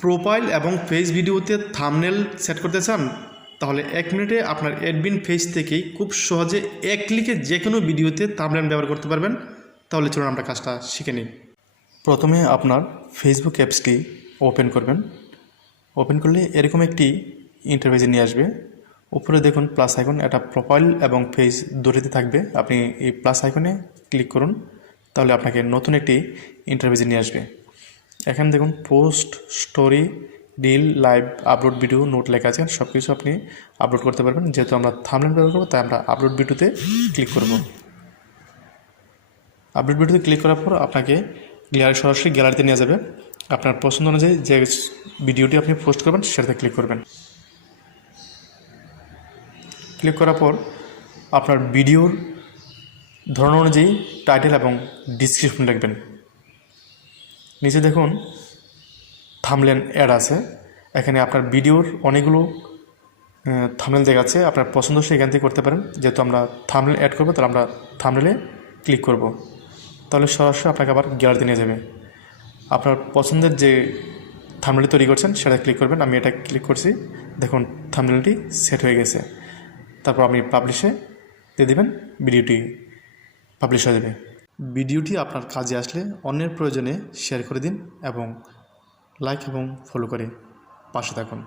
Profile এবং page ভিডিওতে thumbnail set করতে চান, তাহলে 1 মিনিটে আপনার অ্যাডমিন পেজ থেকেই খুব সহজে এক ক্লিকে যে কোনো ভিডিওতে থাম্বনেল ব্যবহার করতে পারবেন। তাহলে চলুন আমরা কাজটা শিখে নিই। প্রথমে আপনার ফেসবুক অ্যাপসটি ওপেন করবেন। ওপেন করলে এরকম একটি ইন্টারফেসে নিয়ে আসবে। উপরে দেখুন প্লাস আইকন, এটা প্রোফাইল এবং পেজ দুটোতে থাকবে। আপনি এই প্লাস আইকনে ক্লিক করুন, তাহলে আপনাকে নতুন একটি ইন্টারফেসে নিয়ে আসবে। এখানে দেখুন post, story, reel, live, upload video, note লেখা আছে। সব কিছু আপনি আপলোড করতে পারবেন। যেহেতু আমরা থাম্বনেল ব্যবহার করবো, তাই আমরা আপলোড ভিডিওতে ক্লিক করব। আপলোড ভিডিওতে ক্লিক করার পর আপনাকে সরাসরি গ্যালারিতে নিয়ে যাবে। আপনার পছন্দ অনুযায়ী যে ভিডিওটি আপনি পোস্ট করবেন সেটাতে ক্লিক করবেন। ক্লিক করার পর আপনার ভিডিওর ধরন অনুযায়ী টাইটেল এবং ডিসক্রিপশন লিখবেন। নিচে দেখুন থাম্বনেল অ্যাড আছে। এখানে আপনার ভিডিওর অনেকগুলো থাম্বনেল দেখাচ্ছে। আপনার পছন্দ সে এখান থেকে করতে পারেন। যেহেতু আমরা থাম্বনেল অ্যাড করবো, তাহলে আমরা থাম্বনেলে ক্লিক করব। তাহলে সরাসরি আপনাকে আবার গ্যালারিতে নিয়ে যাবে। আপনার পছন্দের যে থাম্বনেল তৈরি করছেন সেটা ক্লিক করবেন। আমি এটা ক্লিক করছি, দেখুন থাম্বনেলটি সেট হয়ে গেছে। তারপর আপনি পাবলিশে দিয়ে দেবেন, ভিডিওটি পাবলিশ হয়ে যাবে। ভিডিওটি আপনার কাজে আসলে অন্যের প্রয়োজনে শেয়ার করে দিন এবং লাইক এবং ফলো করে পাশে থাকুন।